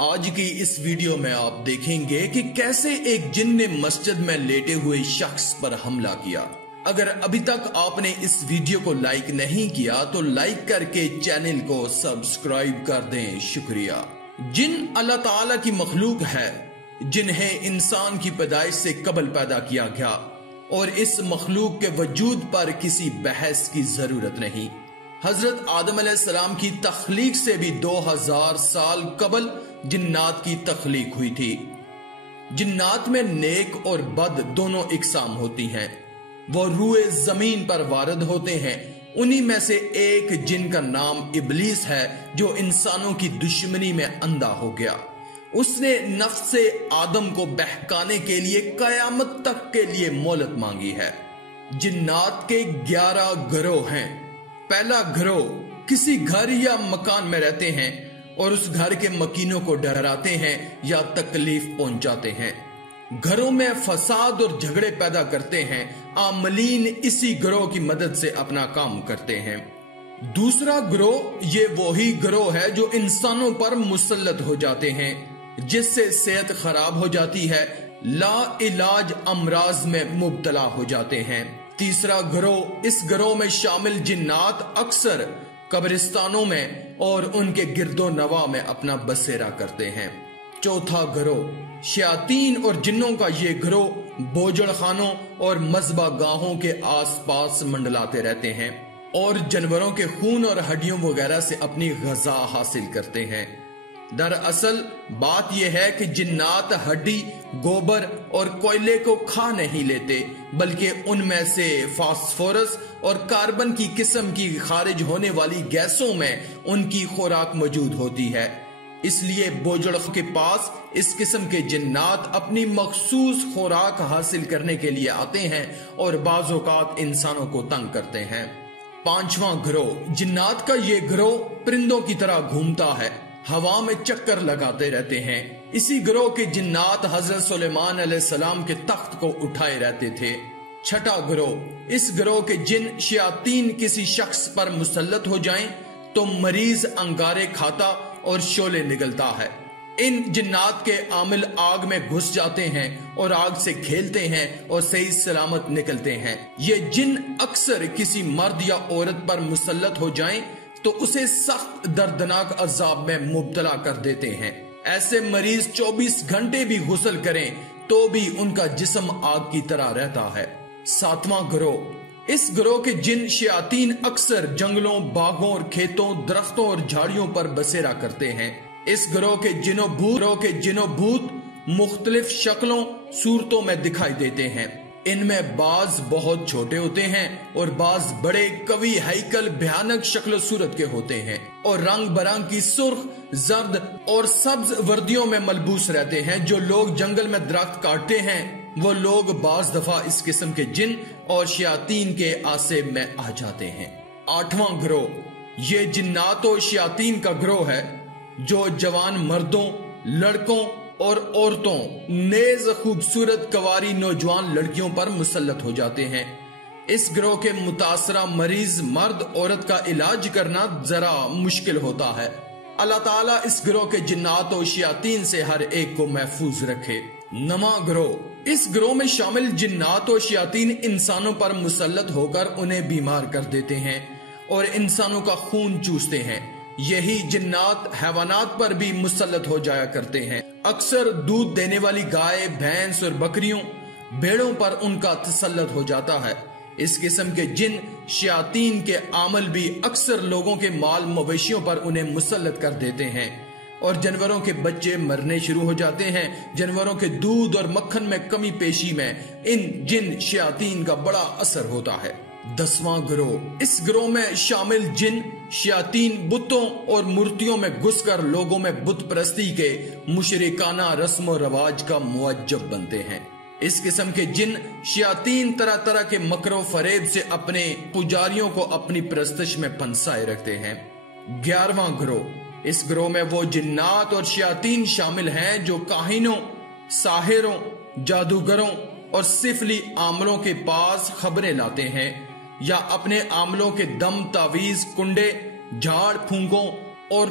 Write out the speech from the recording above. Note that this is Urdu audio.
آج کی اس ویڈیو میں آپ دیکھیں گے کہ کیسے ایک جن نے مسجد میں لیٹے ہوئے شخص پر حملہ کیا۔ اگر ابھی تک آپ نے اس ویڈیو کو لائک نہیں کیا تو لائک کر کے چینل کو سبسکرائب کر دیں، شکریہ۔ جن اللہ تعالیٰ کی مخلوق ہے جنہیں انسان کی پیدائش سے قبل پیدا کیا گیا، اور اس مخلوق کے وجود پر کسی بحث کی ضرورت نہیں۔ حضرت آدم علیہ السلام کی تخلیق سے بھی 2000 سال قبل جنات کی تخلیق ہوئی تھی۔ جنات میں نیک اور بد دونوں اقسام ہوتی ہیں، وہ روئے زمین پر وارد ہوتے ہیں۔ انہی میں سے ایک جن کا نام ابلیس ہے جو انسانوں کی دشمنی میں اندھا ہو گیا۔ اس نے نفس آدم کو بہکانے کے لیے قیامت تک کے لیے مہلت مانگی ہے۔ جنات کے 11 گروہ ہیں۔ پہلا گروہ کسی گھر یا مکان میں رہتے ہیں اور اس گھر کے مکینوں کو ڈراتے ہیں یا تکلیف پہنچاتے ہیں، گھروں میں فساد اور جھگڑے پیدا کرتے ہیں۔ عاملین اسی گروہ کی مدد سے اپنا کام کرتے ہیں۔ دوسرا گروہ یہ وہی گروہ ہے جو انسانوں پر مسلط ہو جاتے ہیں، جس سے صحت خراب ہو جاتی ہے، لا علاج امراض میں مبتلا ہو جاتے ہیں۔ تیسرا گروہ، اس گروہ میں شامل جنات اکثر قبرستانوں میں اور ان کے گرد و نواح میں اپنا بسیرا کرتے ہیں۔ چوتھا گروہ، شیاطین اور جنوں کا یہ گروہ بوجھڑ خانوں اور مذبح گاہوں کے آس پاس منڈلاتے رہتے ہیں اور جانوروں کے خون اور ہڈیوں وغیرہ سے اپنی غذا حاصل کرتے ہیں۔ دراصل بات یہ ہے کہ جنات ہڈی، گوبر اور کوئلے کو کھا نہیں لیتے، بلکہ ان میں سے فاسفورس اور کاربن کی قسم کی خارج ہونے والی گیسوں میں ان کی خوراک موجود ہوتی ہے۔ اس لیے بوجھڑ کے پاس اس قسم کے جنات اپنی مخصوص خوراک حاصل کرنے کے لیے آتے ہیں اور بعض اوقات انسانوں کو تنگ کرتے ہیں۔ پانچواں گروہ، جنات کا یہ گروہ پرندوں کی طرح گھومتا ہے، ہوا میں چکر لگاتے رہتے ہیں۔ اسی گروہ کے جنات حضرت سلیمان علیہ السلام کے تخت کو اٹھائے رہتے تھے۔ چھٹا گروہ، اس گروہ کے جن شیاطین کسی شخص پر مسلط ہو جائیں تو مریض انگارے کھاتا اور شعلے نگلتا ہے۔ ان جنات کے عامل آگ میں گھس جاتے ہیں اور آگ سے کھیلتے ہیں اور صحیح سلامت نکلتے ہیں۔ یہ جن اکثر کسی مرد یا عورت پر مسلط ہو جائیں تو اسے سخت دردناک عذاب میں مبتلا کر دیتے ہیں۔ ایسے مریض 24 گھنٹے بھی غسل کریں تو بھی ان کا جسم آگ کی طرح رہتا ہے۔ ساتواں گروہ، اس گروہ کے جن شیاطین اکثر جنگلوں، باغوں اور کھیتوں، درختوں اور جھاڑیوں پر بسیرا کرتے ہیں۔ اس گروہ کے جنوں بھوت مختلف شکلوں، صورتوں میں دکھائی دیتے ہیں۔ ان میں بعض بہت چھوٹے ہوتے ہیں اور بعض بڑے قوی ہیکل بھیانک شکل و صورت کے ہوتے ہیں اور رنگ برنگ کی سرخ، زرد اور سبز وردیوں میں ملبوس رہتے ہیں۔ جو لوگ جنگل میں درخت کاٹتے ہیں وہ لوگ بعض دفعہ اس قسم کے جن اور شیاطین کے آسیب میں آ جاتے ہیں۔ آٹھواں گروہ، یہ جنات و شیاطین کا گروہ ہے جو جوان مردوں، لڑکوں اور عورتوں، نیز خوبصورت کنواری نوجوان لڑکیوں پر مسلط ہو جاتے ہیں۔ اس گروہ کے متاثرہ مریض مرد عورت کا علاج کرنا ذرا مشکل ہوتا ہے۔ اللہ تعالیٰ اس گروہ کے جنات و شیاطین سے ہر ایک کو محفوظ رکھے۔ نواں گروہ، اس گروہ میں شامل جنات و شیاطین انسانوں پر مسلط ہو کر انہیں بیمار کر دیتے ہیں اور انسانوں کا خون چوستے ہیں۔ یہی جنات حیوانات پر بھی مسلط ہو جایا کرتے ہیں۔ اکثر دودھ دینے والی گائے، بھینس اور بکریوں، بھیڑوں پر ان کا تسلط ہو جاتا ہے۔ اس قسم کے جن شیاطین کے عامل بھی اکثر لوگوں کے مال مویشیوں پر انہیں مسلط کر دیتے ہیں اور جانوروں کے بچے مرنے شروع ہو جاتے ہیں۔ جانوروں کے دودھ اور مکھن میں کمی پیشی میں ان جن شیاطین کا بڑا اثر ہوتا ہے۔ 10واں گروہ، اس گروہ میں شامل جن شیاطین بتوں اور مورتیوں میں گھس کر لوگوں میں بت پرستی کے مشرکانہ رسم و رواج کا موجب بنتے ہیں۔ اس قسم کے جن شیاطین طرح طرح کے مکر و فریب سے اپنے پجاریوں کو اپنی پرستش میں پھنسائے رکھتے ہیں۔ 11واں گروہ، اس گروہ میں وہ جنات اور شیاطین شامل ہیں جو کاہنوں، ساحروں، جادوگروں اور سفلی عاملوں کے پاس خبریں لاتے ہیں یا اپنے عاملوں کے دم، تعویذ، کنڈے، جھاڑ پھونکوں اور